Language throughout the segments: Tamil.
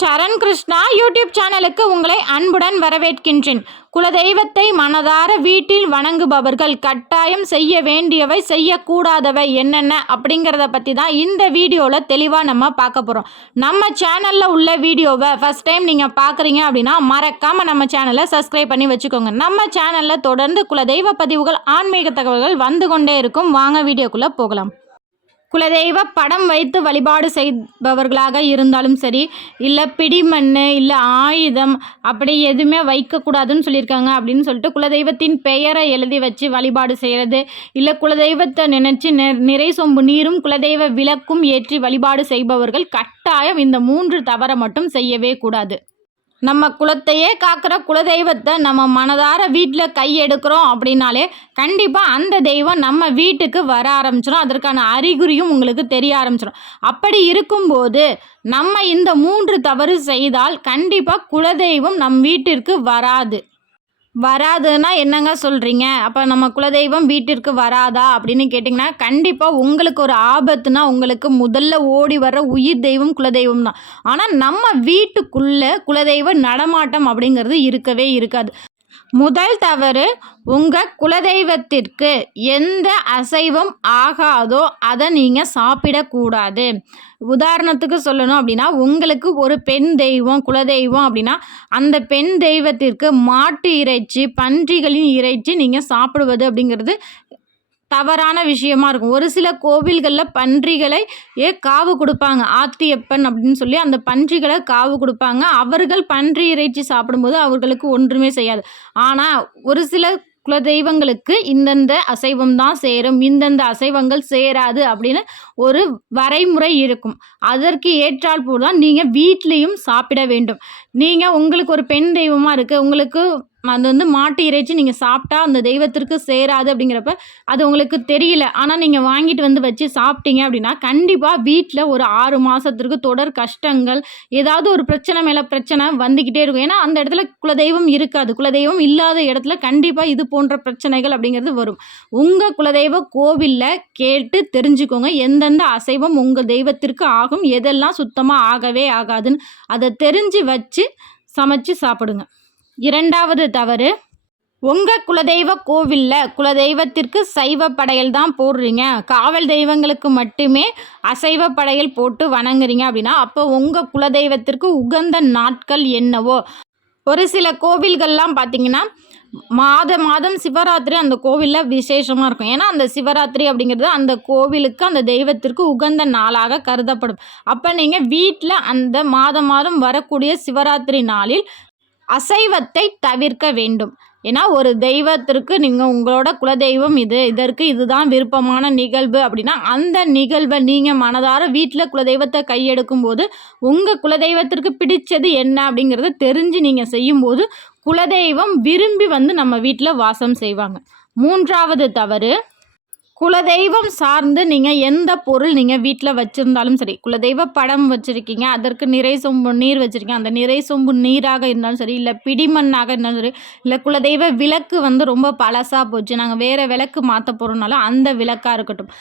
சரண் கிருஷ்ணா யூடியூப் சேனலுக்கு உங்களை அன்புடன் வரவேற்கின்றேன். குலதெய்வத்தை மனதார வீட்டில் வணங்குபவர்கள் கட்டாயம் செய்ய வேண்டியவை செய்யக்கூடாதவை என்னென்ன அப்படிங்கிறத பற்றி தான் இந்த வீடியோவில் தெளிவாக நம்ம பார்க்க போகிறோம் நம்ம சேனலில் உள்ள வீடியோவை ஃபஸ்ட் டைம் நீங்கள் பார்க்குறீங்க அப்படின்னா மறக்காமல் நம்ம சேனலை சப்ஸ்கிரைப் பண்ணி வச்சுக்கோங்க. நம்ம சேனலில் தொடர்ந்து குலதெய்வ பதிவுகள் ஆன்மீக தகவல்கள் வந்து கொண்டே இருக்கும். வாங்க வீடியோக்குள்ளே போகலாம். குலதெய்வ படம் வைத்து வழிபாடு செய்பவர்களாக இருந்தாலும் சரி இல்லை பிடிமண் இல்லை ஆயுதம் அப்படி எதுவுமே வைக்கக்கூடாதுன்னு சொல்லியிருக்காங்க அப்படின்னு சொல்லிட்டு குலதெய்வத்தின் பெயரை எழுதி வச்சு வழிபாடு செய்கிறது இல்லை குலதெய்வத்தை நினச்சி நிறை சொம்பு நீரும் குலதெய்வ விளக்கும் ஏற்றி வழிபாடு செய்பவர்கள் கட்டாயம் இந்த மூன்று தவறை மட்டும் செய்யவே கூடாது. நம்ம குலத்தையே காக்கிற குலதெய்வத்தை நம்ம மனதார வீட்டில் கை எடுக்கிறோம் அப்படின்னாலே கண்டிப்பாக அந்த தெய்வம் நம்ம வீட்டுக்கு வர ஆரம்பிச்சிடும் அதற்கான அறிகுறியும் உங்களுக்கு தெரிய ஆரம்பிச்சிடும் அப்படி இருக்கும்போது நம்ம இந்த மூன்று தவறு செய்தால் கண்டிப்பாக குலதெய்வம் நம் வீட்டிற்கு வராது. வராதுன்னா என்னங்க சொல்கிறீங்க அப்போ நம்ம குலதெய்வம் வீட்டிற்கு வராதா? அப்படின்னு கேட்டிங்கன்னா கண்டிப்பாக உங்களுக்கு ஒரு ஆபத்துனா உங்களுக்கு முதல்ல ஓடி வர்ற உயிர் தெய்வம் குலதெய்வம் தான். ஆனால் நம்ம வீட்டுக்குள்ளே குலதெய்வ நடமாட்டம் அப்படிங்கிறது இருக்கவே இருக்காது. முதல் தவறு உங்கள் குலதெய்வத்திற்கு எந்த அசைவம் ஆகாதோ அதை நீங்கள் சாப்பிடக்கூடாது. உதாரணத்துக்கு சொல்லணும் அப்படின்னா உங்களுக்கு ஒரு பெண் தெய்வம் குலதெய்வம் அப்படின்னா அந்த பெண் தெய்வத்திற்கு மாட்டு இறைச்சி பன்றிகளின் இறைச்சி நீங்கள் சாப்பிடுவது அப்படிங்கிறது தவறான விஷயமா இருக்கும். ஒரு சில கோவில்களில் பன்றிகளை ஏ காவு கொடுப்பாங்க. ஆத்தியப்பன் அப்படின்னு சொல்லி அந்த பன்றிகளை காவு கொடுப்பாங்க. அவர்கள் பன்றி இறைச்சி சாப்பிடும்போது அவர்களுக்கு ஒன்றுமே செய்யாது. ஆனால் ஒரு சில குலதெய்வங்களுக்கு இந்தந்த அசைவம் தான் சேரும். இந்தந்த அசைவங்கள் சேராது அப்படின்னு ஒரு வரைமுறை இருக்கும். அதற்கு ஏற்றால் போல் தான் நீங்கள் வீட்லேயும் சாப்பிட வேண்டும். நீங்கள் உங்களுக்கு ஒரு பெண் தெய்வமாக இருக்குது உங்களுக்கு அது வந்து மாட்டு இறைச்சி நீங்கள் சாப்பிட்டா அந்த தெய்வத்திற்கு சேராது அப்படிங்கிறப்ப அது உங்களுக்கு தெரியல. ஆனால் நீங்கள் வாங்கிட்டு வந்து வச்சு சாப்பிட்டீங்க அப்படின்னா கண்டிப்பாக வீட்டில் ஒரு ஆறு மாதத்திற்கு தொடர் கஷ்டங்கள் ஏதாவது ஒரு பிரச்சனை மேலே பிரச்சனை வந்துக்கிட்டே இருக்கும். ஏன்னா அந்த இடத்துல குலதெய்வம் இருக்காது. குலதெய்வம் இல்லாத இடத்துல கண்டிப்பாக இது போன்ற பிரச்சனைகள் அப்படிங்கிறது வரும். உங்கள் குலதெய்வ கோவிலில் கேட்டு தெரிஞ்சுக்கோங்க. எந்தெந்த அசைவம் உங்கள் தெய்வத்திற்கு ஆகும் எதெல்லாம் சுத்தமாக ஆகவே ஆகாதுன்னு அதை தெரிஞ்சு வச்சு சமைச்சு சாப்பிடுங்க. இரண்டாவது தவறு உங்கள் குலதெய்வ கோவிலில் குலதெய்வத்திற்கு சைவ படையல் தான் போடுறீங்க. காவல் தெய்வங்களுக்கு மட்டுமே அசைவ படையல் போட்டு வணங்குறீங்க அப்படின்னா அப்போ உங்கள் குலதெய்வத்திற்கு உகந்த நாட்கள் என்னவோ? ஒரு சில கோவில்கள்லாம் பார்த்தீங்கன்னா மாத மாதம் சிவராத்திரி அந்த கோவிலில் விசேஷமாக இருக்கும். ஏன்னா அந்த சிவராத்திரி அப்படிங்கிறது அந்த கோவிலுக்கு அந்த தெய்வத்திற்கு உகந்த நாளாக கருதப்படும். அப்போ நீங்கள் வீட்டில் அந்த மாதம் மாதம் வரக்கூடிய சிவராத்திரி நாளில் அசைவத்தை தவிர்க்க வேண்டும். ஏன்னா ஒரு தெய்வத்திற்கு நீங்கள் உங்களோட குலதெய்வம் இது இதற்கு இதுதான் விருப்பமான நிகழ்வு அப்படின்னா அந்த நிகழ்வை நீங்கள் மனதார வீட்டில் குலதெய்வத்தை கையெடுக்கும் போது உங்கள் குலதெய்வத்திற்கு பிடிச்சது என்ன அப்படிங்கிறத தெரிஞ்சு நீங்கள் செய்யும்போது குலதெய்வம் விரும்பி வந்து நம்ம வீட்டில் வாசம் செய்வாங்க. மூன்றாவது தவறு குலதெய்வம் சார்ந்து நீங்கள் எந்த பொருள் நீங்கள் வீட்டில் வச்சுருந்தாலும் சரி குலதெய்வ படம் வச்சுருக்கீங்க அதற்கு நிறை சொம்பு நீர் வச்சுருக்கீங்க அந்த நிறை சொம்பு நீராக இருந்தாலும் சரி இல்லை பிடிமண்ணாக இருந்தாலும் சரி இல்லை குலதெய்வ விளக்கு வந்து ரொம்ப பழசாக போச்சு நாங்கள் வேறு விளக்கு மாற்ற போகிறோம்னாலும் அந்த விளக்காக இருக்கட்டும்.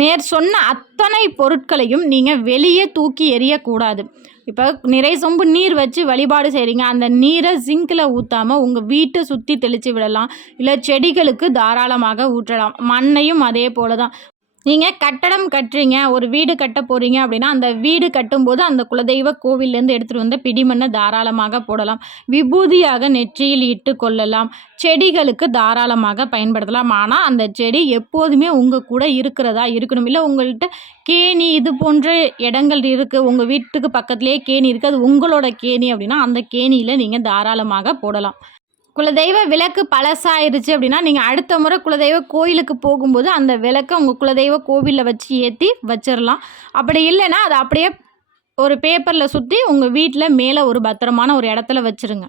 மேற் சொன்ன அத்தனை பொருட்களையும் நீங்கள் வெளியே தூக்கி எறியக்கூடாது. இப்போ நிறை சொம்பு நீர் வச்சு வழிபாடு செய்கிறீங்க அந்த நீரை சிங்கில் ஊற்றாமல் உங்கள் வீட்டை சுற்றி தெளித்து விடலாம். இல்லை செடிகளுக்கு தாராளமாக ஊற்றலாம். மண்ணையும் அதே போல் தான் நீங்கள் கட்டடம் கட்டுறீங்க ஒரு வீடு கட்ட போகிறீங்க அப்படின்னா அந்த வீடு கட்டும்போது அந்த குலதெய்வ கோவிலேருந்து எடுத்துகிட்டு வந்த பிடிமண்ணை தாராளமாக போடலாம். விபூதியாக நெற்றியில் இட்டு கொள்ளலாம். செடிகளுக்கு தாராளமாக பயன்படுத்தலாம். ஆனால் அந்த செடி எப்போதுமே உங்கள் கூட இருக்கிறதா இருக்கணும். இல்லை உங்கள்கிட்ட கேணி இது போன்ற இடங்கள் இருக்குது உங்கள் வீட்டுக்கு பக்கத்துலேயே கேணி இருக்குது அது உங்களோட கேணி அப்படின்னா அந்த கேணியில் நீங்கள் தாராளமாக போடலாம். குலதெய்வ விளக்கு பழசாயிருச்சு அப்படின்னா நீங்கள் அடுத்த முறை குலதெய்வ கோயிலுக்கு போகும்போது அந்த விளக்கை உங்கள் குலதெய்வ கோவிலில் வச்சு ஏற்றி வச்சிடலாம் அப்படி இல்லைன்னா அதை அப்படியே ஒரு பேப்பரில் சுற்றி உங்கள் வீட்டில் மேலே ஒரு பத்திரமான ஒரு இடத்துல வச்சுருங்க.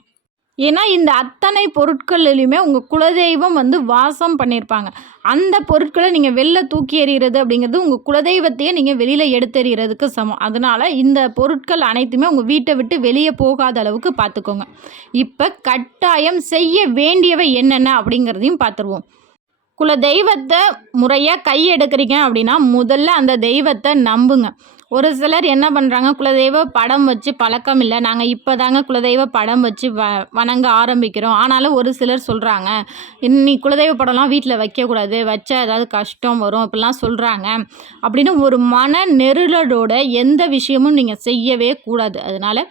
ஏன்னா இந்த அத்தனை பொருட்கள்லையுமே உங்கள் குலதெய்வம் வந்து வாசம் பண்ணியிருப்பாங்க அந்த பொருட்களை நீங்கள் வெளில தூக்கி எறிகிறது அப்படிங்கிறது உங்கள் குலதெய்வத்தையே நீங்கள் வெளியில் எடுத்தெறிகிறதுக்கு சமம். அதனால் இந்த பொருட்கள் அனைத்துமே உங்கள் வீட்டை விட்டு வெளியே போகாத அளவுக்கு பார்த்துக்கோங்க இப்போ கட்டாயம் செய்ய வேண்டியவை என்னென்ன அப்படிங்கிறதையும் பார்த்துருவோம் குல தெய்வத்தை முறையாக கையெடுக்கிறீங்க அப்படின்னா முதல்ல அந்த தெய்வத்தை நம்புங்க. ஒரு சிலர் என்ன பண்ணுறாங்க குலதெய்வ படம் வச்சு பழக்கம் இல்லை. நாங்கள் இப்போ தாங்க குலதெய்வ படம் வச்சு வ வணங்க ஆரம்பிக்கிறோம். ஆனாலும் ஒரு சிலர் சொல்கிறாங்க இன்னி குலதெய்வ படம்லாம் வீட்டில் வைக்கக்கூடாது. வச்சா ஏதாவது கஷ்டம் வரும். அப்படிலாம் சொல்கிறாங்க அப்படின்னு ஒரு மன நெருடலோட எந்த விஷயமும் நீங்கள் செய்யவே கூடாது. அதனால்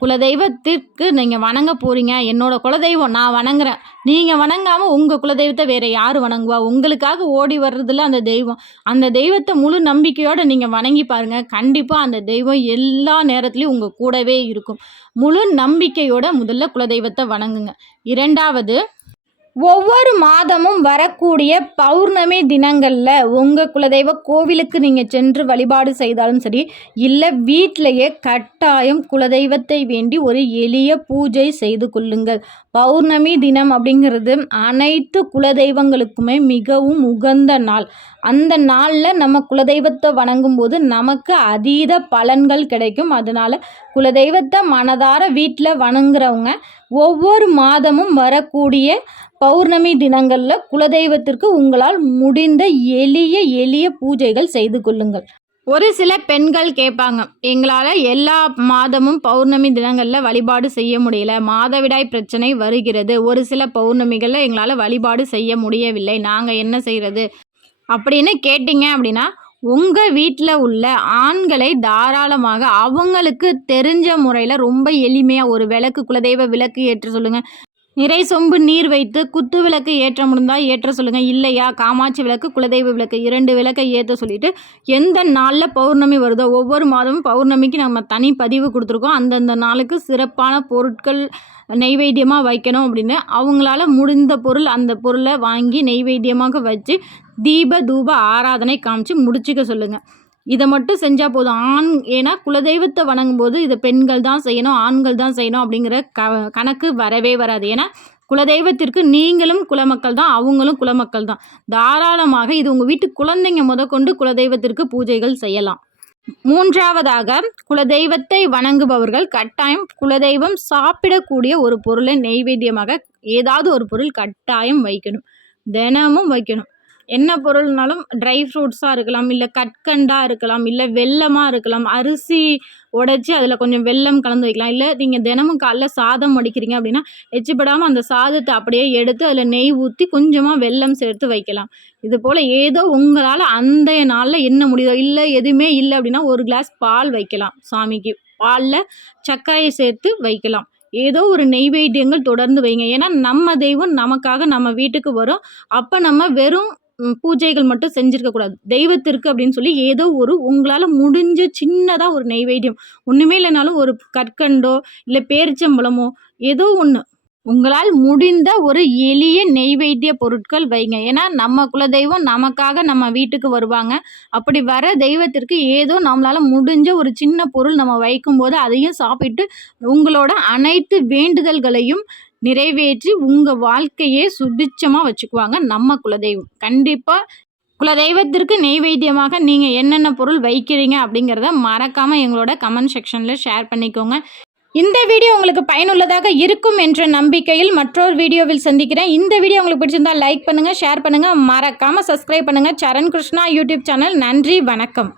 குலதெய்வத்திற்கு நீங்கள் வணங்க போகிறீங்க என்னோடய குலதெய்வம் நான் வணங்குறேன். நீங்கள் வணங்காமல் உங்கள் குலதெய்வத்தை வேறு யார் வணங்குவா? உங்களுக்காக ஓடி வர்றதில் அந்த தெய்வம். அந்த தெய்வத்தை முழு நம்பிக்கையோடு நீங்கள் வணங்கி பாருங்கள் கண்டிப்பாக அந்த தெய்வம் எல்லா நேரத்துலையும் உங்கள் கூடவே இருக்கும். முழு நம்பிக்கையோட முதல்ல குலதெய்வத்தை வணங்குங்க. இரண்டாவது ஒவ்வொரு மாதமும் வரக்கூடிய பௌர்ணமி தினங்களில் உங்கள் குலதெய்வ கோவிலுக்கு நீங்கள் சென்று வழிபாடு செய்தாலும் சரி இல்லை வீட்டிலையே கட்டாயம் குலதெய்வத்தை வேண்டி ஒரு எளிய பூஜை செய்து கொள்ளுங்கள். பௌர்ணமி தினம் அப்படிங்கிறது அனைத்து குலதெய்வங்களுக்குமே மிகவும் உகந்த நாள். அந்த நாளில் நம்ம குலதெய்வத்தை வணங்கும் போது நமக்கு அதீத பலன்கள் கிடைக்கும். அதனால் குலதெய்வத்தை மனதார வீட்டில் வணங்குறவங்க ஒவ்வொரு மாதமும் வரக்கூடிய பௌர்ணமி தினங்களில் குலதெய்வத்திற்கு உங்களால் முடிந்த எளிய எளிய பூஜைகள் செய்து கொள்ளுங்கள். ஒரு சில பெண்கள் கேட்பாங்க எங்களால் எல்லா மாதமும் பௌர்ணமி தினங்களில் வழிபாடு செய்ய முடியல. மாதவிடாய் பிரச்சனை வருகிறது. ஒரு சில பௌர்ணமிகளில் எங்களால் வழிபாடு செய்ய முடியவில்லை. நாங்கள் என்ன செய்கிறது அப்படின்னு கேட்டிங்க அப்படின்னா உங்கள் வீட்டில் உள்ள ஆண்களை தாராளமாக அவங்களுக்கு தெரிஞ்ச முறையில் ரொம்ப எளிமையாக ஒரு விளக்கு குலதெய்வ விளக்கு ஏற்ற சொல்லுங்கள் நிறை சொம்பு நீர் வைத்து குத்து விளக்கு ஏற்ற முடிந்தால் ஏற்ற சொல்லுங்கள் இல்லையா? காமாட்சி விளக்கு குலதெய்வ விளக்கு இரண்டு விளக்கை ஏற்ற சொல்லிவிட்டு எந்த நாளில் பௌர்ணமி வருதோ ஒவ்வொரு மாதமும் பௌர்ணமிக்கு நம்ம தனி பதிவு கொடுத்துருக்கோம். அந்தந்த நாளுக்கு சிறப்பான பொருட்கள் நெய்வேத்தியமாக வைக்கணும் அப்படின்னு. அவங்களால முடிந்த பொருள் அந்த பொருளை வாங்கி நெய்வேத்தியமாக வச்சு தீப தூப ஆராதனை காமிச்சு முடிச்சுக்க சொல்லுங்கள் இதை மட்டும் செஞ்சால் போதும். ஆண் ஏன்னா குலதெய்வத்தை வணங்கும் போது இதை பெண்கள் தான் செய்யணும் ஆண்கள் தான் செய்யணும் அப்படிங்கிற க கணக்கு வரவே வராது. ஏன்னா குலதெய்வத்திற்கு நீங்களும் குலமக்கள் தான் அவங்களும் குலமக்கள் தான். தாராளமாக இது உங்கள் வீட்டு குழந்தைங்க முதற்கொண்டு குலதெய்வத்திற்கு பூஜைகள் செய்யலாம். மூன்றாவதாக குலதெய்வத்தை வணங்குபவர்கள் கட்டாயம் குலதெய்வம் சாப்பிடக்கூடிய ஒரு பொருளை நெய்வேத்தியமாக ஏதாவது ஒரு பொருள் கட்டாயம் வைக்கணும். தினமும் வைக்கணும். என்ன பொருள்னாலும் ட்ரை ஃப்ரூட்ஸாக இருக்கலாம் இல்லை கற்கண்டாக இருக்கலாம் இல்லை வெல்லமாக இருக்கலாம் அரிசி உடச்சி அதில் கொஞ்சம் வெல்லம் கலந்து வைக்கலாம். இல்லை நீங்கள் தினமும் காலைல சாதம் வடிக்கிறீங்க அப்படின்னா எச்சிப்படாமல் அந்த சாதத்தை அப்படியே எடுத்து அதில் நெய் ஊற்றி கொஞ்சமாக வெல்லம் சேர்த்து வைக்கலாம். இது போல் ஏதோ உங்களால் அந்த நாளில் என்ன முடியுதோ இல்லை எதுவுமே இல்லை அப்படின்னா ஒரு கிளாஸ் பால் வைக்கலாம் சாமிக்கு. பாலில் சர்க்கரையை சேர்த்து வைக்கலாம். ஏதோ ஒரு நெய்வேத்தியங்கள் தொடர்ந்து வைங்க. ஏன்னா நம்ம தெய்வம் நமக்காக நம்ம வீட்டுக்கு வரும் அப்போ நம்ம வெறும் பூஜைகள் மட்டும் செஞ்சுருக்கக்கூடாது தெய்வத்திற்கு அப்படின்னு சொல்லி ஏதோ ஒரு உங்களால் முடிஞ்ச சின்னதாக ஒரு நெய்வேத்தியம் ஒன்றுமே இல்லைனாலும் ஒரு கற்கண்டோ இல்லை பேரிச்சம்பழமோ ஏதோ ஒன்று உங்களால் முடிந்த ஒரு எளிய நெய்வேத்திய பொருட்கள் வைங்க. ஏன்னா நம்ம குலதெய்வம் நமக்காக நம்ம வீட்டுக்கு வருவாங்க. அப்படி வர தெய்வத்திற்கு ஏதோ நம்மளால் முடிஞ்ச ஒரு சின்ன பொருள் நம்ம வைக்கும்போது அதையும் சாப்பிட்டு உங்களோட அனைத்து வேண்டுதல்களையும் நிறைவேற்றி உங்கள் வாழ்க்கையே சுபிச்சமாக வச்சுக்குவாங்க நம்ம குலதெய்வம். கண்டிப்பாக குலதெய்வத்திற்கு நெய்வேத்தியமாக நீங்கள் என்னென்ன பொருள் வைக்கிறீங்க அப்படிங்கிறத மறக்காமல் எங்களோட கமெண்ட் செக்ஷனில் ஷேர் பண்ணிக்கோங்க. இந்த வீடியோ உங்களுக்கு பயனுள்ளதாக இருக்கும் என்ற நம்பிக்கையில் மற்றொரு வீடியோவில் சந்திக்கிறேன். இந்த வீடியோ உங்களுக்கு பிடிச்சிருந்தா லைக் பண்ணுங்கள் ஷேர் பண்ணுங்கள் மறக்காமல் சப்ஸ்கிரைப் பண்ணுங்கள் சரண் கிருஷ்ணா யூடியூப் சேனல் நன்றி வணக்கம்.